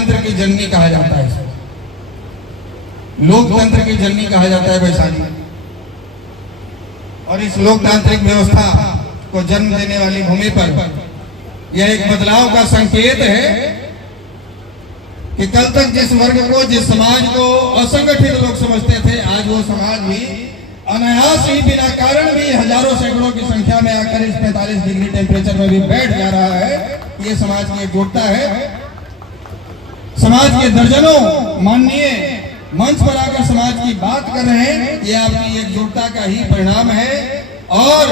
लोकतंत्र की जननी कहा जाता है, लोकतंत्र की जननी कहा जाता है वैशाली। और इस लोकतांत्रिक व्यवस्था को जन्म देने वाली भूमि पर यह एक बदलाव का संकेत है कि कल तक जिस वर्ग को, जिस समाज को असंगठित लोग समझते थे, आज वो समाज भी अनायास ही बिना कारण भी हजारों सैकड़ों की संख्या में आकर इस 45 डिग्री टेम्परेचर में भी बैठ जा रहा है। ये समाज की एकजुटता है। समाज के दर्जनों माननीय मंच पर आकर समाज की बात कर रहे हैं, ये आपकी एकजुटता का ही परिणाम है। और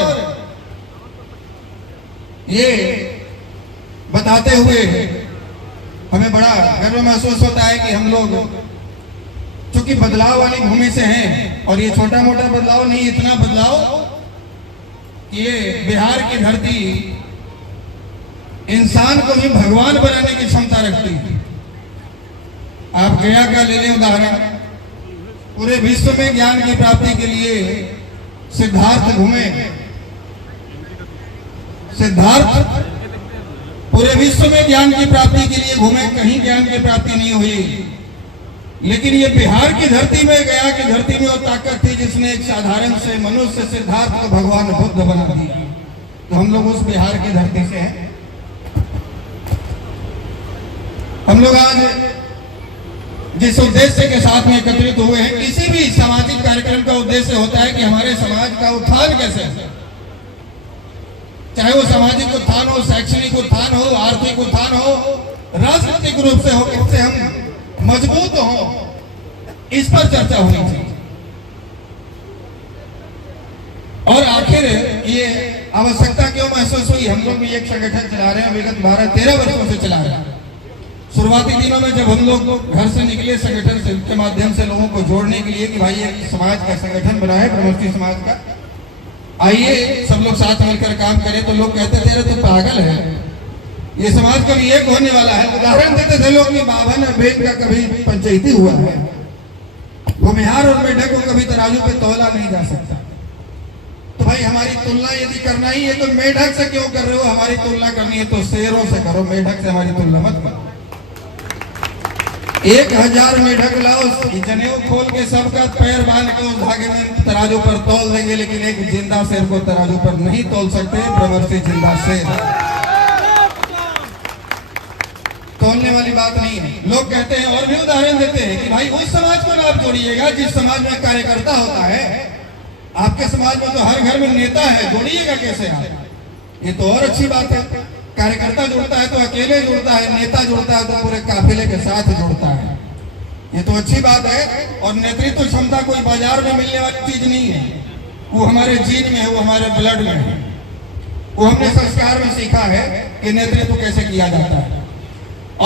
ये बताते हुए हमें बड़ा गर्व महसूस होता है कि हम लोग चूंकि बदलाव वाली भूमि से हैं, और ये छोटा मोटा बदलाव नहीं, इतना बदलाव कि ये बिहार की धरती इंसान को भी भगवान बनाने की क्षमता रखती है। आप गया का ले लें उदाहरण, पूरे विश्व में ज्ञान की प्राप्ति के लिए सिद्धार्थ घूमे, सिद्धार्थ पूरे विश्व में ज्ञान की प्राप्ति के लिए घूमे, कहीं ज्ञान की प्राप्ति नहीं हुई। लेकिन ये बिहार की धरती में, गया की धरती में वो ताकत थी जिसने एक साधारण से मनुष्य सिद्धार्थ को भगवान बुद्ध बना दिया। तो हम लोग उस बिहार की धरती से हैं। हम लोग आज जिस उद्देश्य के साथ में एकत्रित हुए हैं, किसी भी सामाजिक कार्यक्रम का उद्देश्य होता है कि हमारे समाज का उत्थान कैसे है, चाहे वो सामाजिक उत्थान हो, शैक्षणिक उत्थान हो, आर्थिक उत्थान हो, राजनीतिक रूप से हो, इससे हम मजबूत हो, इस पर चर्चा होनी चाहिए। और आखिर ये आवश्यकता क्यों महसूस हुई? हम लोग भी एक संगठन चला रहे हैं, विगत 12-13 वर्षों से चला रहे हैं। शुरुआती दिनों में जब हम लोग घर से निकले संगठन के माध्यम से लोगों को जोड़ने के लिए कि भाई एक समाज का संगठन बना है, ब्रह्मस्थी समाज का, आइए सब लोग साथ मिलकर काम करें, तो लोग कहते थे तो पागल है, ये समाज कभी एक होने वाला है। उदाहरण देते थे लोग कि बावन और भेद का कभी पंचायती हुआ है, भूमिहार और मेढक को कभी तराजू पे तौला नहीं जा सकता। तो भाई हमारी तुलना यदि करना ही है तो मेढक से क्यों कर रहे हो? हमारी तुलना करनी है तो शेरों से करो, मेढक से हमारी तुलना मत करो। 1000 मेढक लाओ, जनेऊ खोल के सबका पैर बांध के उस धागे में तराजू पर तौल देंगे, लेकिन एक जिंदा शेर को तराजू पर नहीं तौल सकते। ब्रह्मस्थी जिंदा शेर, तौलने वाली बात नहीं है। लोग कहते हैं और भी उदाहरण देते हैं कि भाई उस समाज को आप जोड़िएगा जिस समाज में कार्यकर्ता होता है। आपके समाज में तो हर घर में नेता है, जोड़िएगा कैसे आप? ये तो और अच्छी बात है। कार्यकर्ता जुड़ता है तो अकेले जुड़ता है, नेता जुड़ता है तो पूरे काफिले के साथ जुड़ता है, ये तो अच्छी बात है। और नेतृत्व क्षमता कोई बाजार में मिलने वाली चीज नहीं है, वो हमारे जीन में है, वो हमारे ब्लड में है। वो हमने संस्कार में सीखा है कि नेतृत्व कैसे किया जाता है।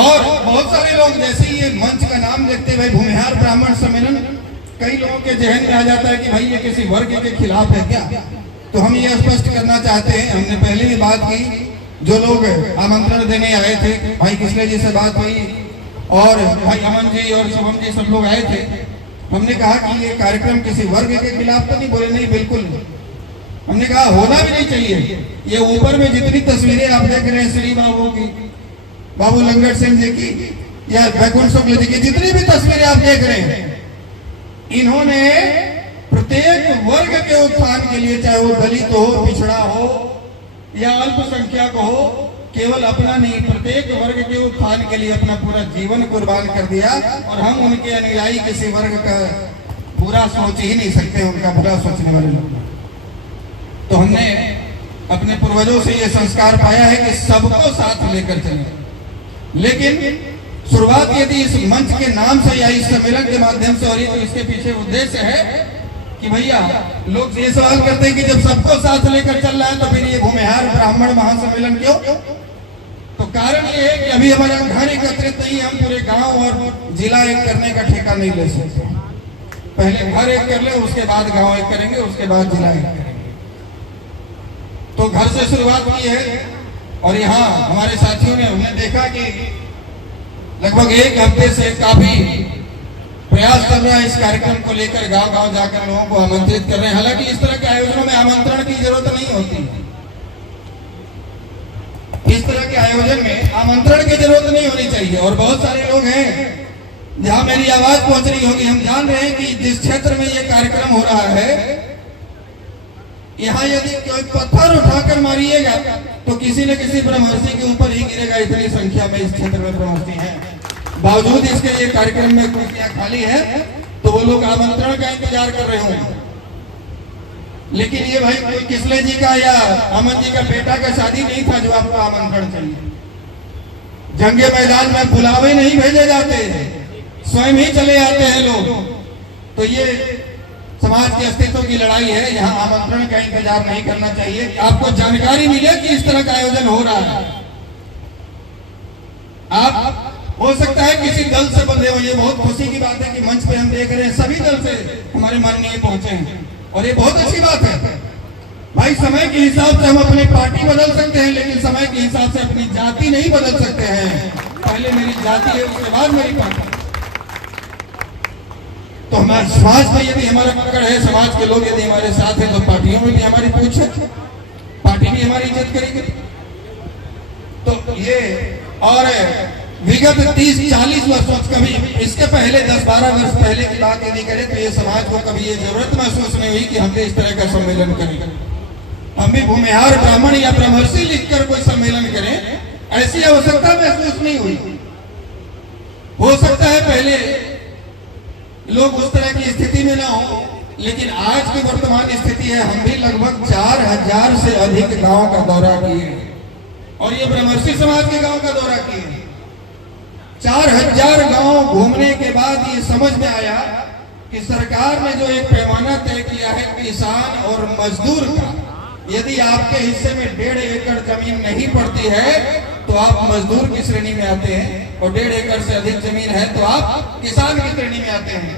और बहुत सारे लोग जैसे ही ये मंच का नाम देखते भाई भूमिहार ब्राह्मण सम्मेलन, कई लोगों के जहन में आ जाता है कि भाई ये किसी वर्ग के खिलाफ है क्या? तो हम ये स्पष्ट करना चाहते हैं, हमने पहले भी बात की, जो लोग आमंत्रण देने आए थे, भाई कृष्ण जी से बात हुई और भाई अमन जी और शुभम जी सब लोग आए थे। हमने कहा कि ये कार्यक्रम किसी वर्ग के खिलाफ तो नहीं, बोले नहीं बिल्कुल नहीं। हमने कहा होना भी नहीं चाहिए। ये ऊपर में जितनी तस्वीरें आप देख रहे हैं श्री बाबू की, बाबू लंगट सिंह जी की या बैकुंठ शुक्ल जी की, जितनी भी तस्वीरें आप देख रहे हैं, इन्होंने प्रत्येक वर्ग के उत्थान के लिए, चाहे वो दलित हो, पिछड़ा हो या अल्पसंख्यक हो, केवल अपना नहीं प्रत्येक वर्ग के उत्थान के लिए अपना पूरा जीवन कुर्बान कर दिया। और हम उनके अनुयायी किसी वर्ग का बुरा सोच ही नहीं सकते, उनका बुरा सोचने वाले लोग। तो हमने अपने पूर्वजों से ये संस्कार पाया है कि सबको साथ लेकर चले। लेकिन शुरुआत यदि इस मंच के नाम से या इस सम्मेलन के माध्यम से हो रही, तो इसके पीछे उद्देश्य है कि भैया लोग ये सवाल करते हैं कि जब सबको साथ लेकर चल रहा है तो फिर ये भूमिहार ब्राह्मण महासम्मेलन क्यों? तो कारण ये है कि अभी हमारा घर एकत्रित नहीं, हम पूरे गांव और जिला एक करने का ठेका नहीं ले सकते। पहले घर एक कर ले, उसके बाद गांव एक करेंगे, उसके बाद जिला एक करेंगे। तो घर से शुरुआत की है। और यहाँ हमारे साथियों ने हमने देखा कि लगभग एक हफ्ते से काफी प्रयास कर रहा है इस कार्यक्रम को लेकर, गांव गांव जाकर लोगों को आमंत्रित कर रहे हैं। हालांकि इस तरह के आयोजनों में आमंत्रण की जरूरत नहीं होती, इस तरह के आयोजन में आमंत्रण की जरूरत नहीं होनी चाहिए। और बहुत सारे लोग हैं जहां मेरी आवाज पहुंच रही होगी, हम जान रहे हैं कि जिस क्षेत्र में ये कार्यक्रम हो रहा है, यहाँ यदि कोई पत्थर उठाकर मारिएगा तो किसी न किसी ब्रह्मर्षि के ऊपर ही गिरेगा। इतनी संख्या में इस क्षेत्र में ब्रह्मर्षि हैं। बावजूद इसके ये कार्यक्रम में कुर्सियां खाली है तो वो लोग आमंत्रण का इंतजार कर रहे होंगे। लेकिन ये भाई कोई किसले जी का या अमन जी का बेटा का शादी नहीं था जो आपको आमंत्रण चाहिए। जंगे मैदान में बुलावे नहीं भेजे जाते, स्वयं ही चले आते हैं लोग। तो ये समाज के अस्तित्व की लड़ाई है, यहाँ आमंत्रण का इंतजार नहीं करना चाहिए। आपको जानकारी मिले कि इस तरह का आयोजन हो रहा है। आप हो सकता है किसी दल से बंधे हो। ये बहुत खुशी की बात है कि मंच पे हम देख रहे हैं सभी दल से हमारे माननीय पहुंचे हैं और ये बहुत अच्छी बात है। भाई समय के हिसाब से हम अपनी पार्टी बदल सकते हैं, लेकिन समय के हिसाब से अपनी जाति नहीं बदल सकते हैं। पहले मेरी जाति है, उसके बाद मेरी पार्टी। तो हमारे समाज में यदि हमारा पकड़ है, समाज के लोग यदि हमारे साथ हैं, तो पार्टियों में भी हमारी पूछ है, पार्टी भी हमारी इज्जत करेगी। तो ये और विगत 30-40 वर्षों कभी इसके पहले 10-12 वर्ष पहले की बात यदि करें तो ये समाज को कभी ये जरूरत महसूस नहीं हुई कि हम इस तरह का सम्मेलन करें। हम भी भूमिहार ब्राह्मण या ब्रह्मर्षि लिखकर कोई सम्मेलन करें, ऐसी आवश्यकता महसूस नहीं हुई। हो सकता है पहले लोग उस तरह की स्थिति में ना हो, लेकिन आज की वर्तमान स्थिति है, हम भी लगभग 4000 से अधिक गांव का दौरा किए और ये ब्रह्मर्षि समाज के गांव का दौरा किए। 4000 गांव घूमने के बाद ये समझ में आया कि सरकार ने जो एक पैमाना तय किया है किसान और मजदूर का, यदि आपके हिस्से में 1.5 एकड़ जमीन नहीं पड़ती है तो आप मजदूर की श्रेणी में आते हैं, और 1.5 एकड़ से अधिक जमीन है तो आप किसान की श्रेणी में आते हैं।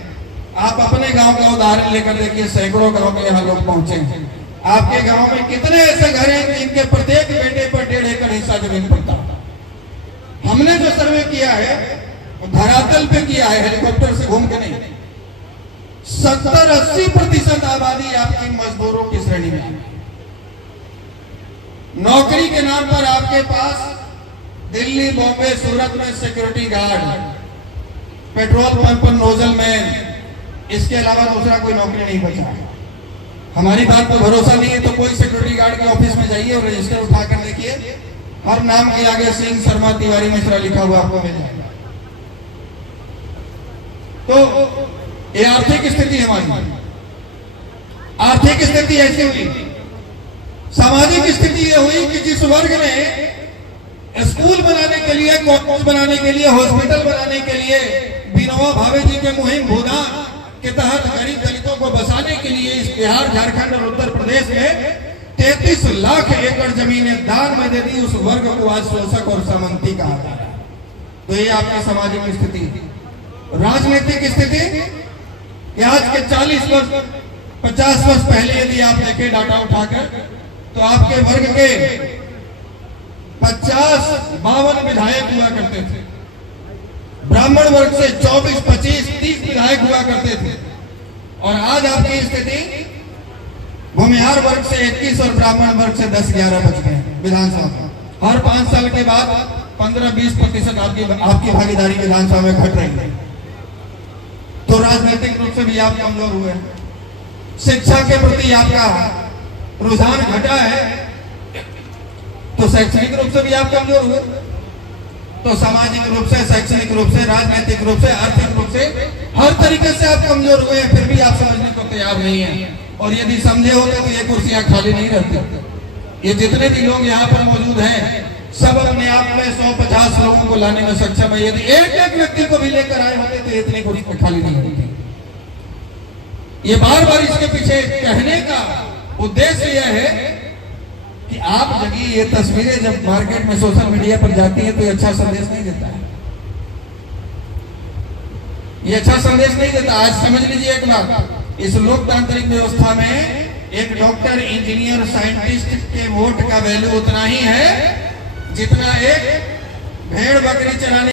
आप अपने गांव का उदाहरण लेकर देखिए, सैकड़ों गांव में यहाँ लोग पहुंचे हैं। आपके गांव में कितने ऐसे घर हैं जिनके प्रत्येक बेटे पर 1.5 एकड़ हिस्सा जमीन पड़ता है। हमने जो सर्वे किया है वो धरातल पे किया है, हेलीकॉप्टर से घूम के नहीं। 70-80% आबादी आपकी मजदूरों की श्रेणी में। नौकरी के नाम पर आपके पास दिल्ली, बॉम्बे, सूरत में सिक्योरिटी गार्ड, पेट्रोल पंप पर नोजल मैन, इसके अलावा दूसरा कोई नौकरी नहीं बचा है। हमारी बात पर भरोसा नहीं है तो कोई सिक्योरिटी गार्ड के ऑफिस में जाइए और रजिस्टर उठाकर देखिए, हर नाम के आगे सिंह, शर्मा, तिवारी, मिश्रा लिखा हुआ आपको मिल जाएगा। तो ये आर्थिक स्थिति हमारी, आर्थिक स्थिति ऐसी हुई। सामाजिक स्थिति ये हुई कि जिस वर्ग ने स्कूल बनाने के लिए, कॉलेज बनाने के लिए, हॉस्पिटल बनाने के लिए विनोबा भावे जी के मुहिम भूदान के तहत गरीब दलितों को बसाने के लिए इस बिहार, झारखंड और उत्तर प्रदेश में 33 लाख एकड़ जमीनें दान में दे दी, उस वर्ग को आज शोषक और सामंती कहा जा रहा है। तो ये आपकी सामाजिक स्थिति। राजनीतिक स्थिति कि आज के 40 वर्ष 50 वर्ष पहले यदि आप देखें डाटा उठाकर तो आपके वर्ग के 50-52 विधायक हुआ करते थे। ब्राह्मण वर्ग से 24, 25, 30 विधायक हुआ करते थे। और आज आपकी स्थिति भूमिहार वर्ग से 21 और ब्राह्मण वर्ग से 10-11 बच गए विधानसभा। हर 5 साल के बाद 15-20% आपकी भागीदारी विधानसभा में घट रही है। तो राजनीतिक रूप से भी आप कमजोर हुए। शिक्षा के प्रति आपका रुझान घटा है तो शैक्षणिक रूप से भी आप कमजोर हुए। तो सामाजिक रूप से, शैक्षणिक रूप से, राजनीतिक रूप से, आर्थिक रूप से, हर तरीके से आप कमजोर हुए हैं, फिर भी आप समझने को तैयार नहीं है। और यदि समझे होते तो ये कुर्सियां खाली नहीं रहती। ये जितने भी लोग यहाँ पर मौजूद हैं सब अपने आप में 100-50 लोगों को लाने में सक्षम है। यदि एक व्यक्ति को भी लेकर आए होते तो इतनी कुर्सी खाली नहीं होती। ये बार बार इसके पीछे कहने का उद्देश्य यह है कि आप जगह ये तस्वीरें जब मार्केट में, सोशल मीडिया पर जाती है तो ये अच्छा संदेश नहीं देता है। ये अच्छा संदेश नहीं देता। आज समझ लीजिए एक बात, इस लोकतांत्रिक व्यवस्था में एक डॉक्टर, इंजीनियर, साइंटिस्ट के वोट का वैल्यू उतना ही है जितना एक भेड़ बकरी चराने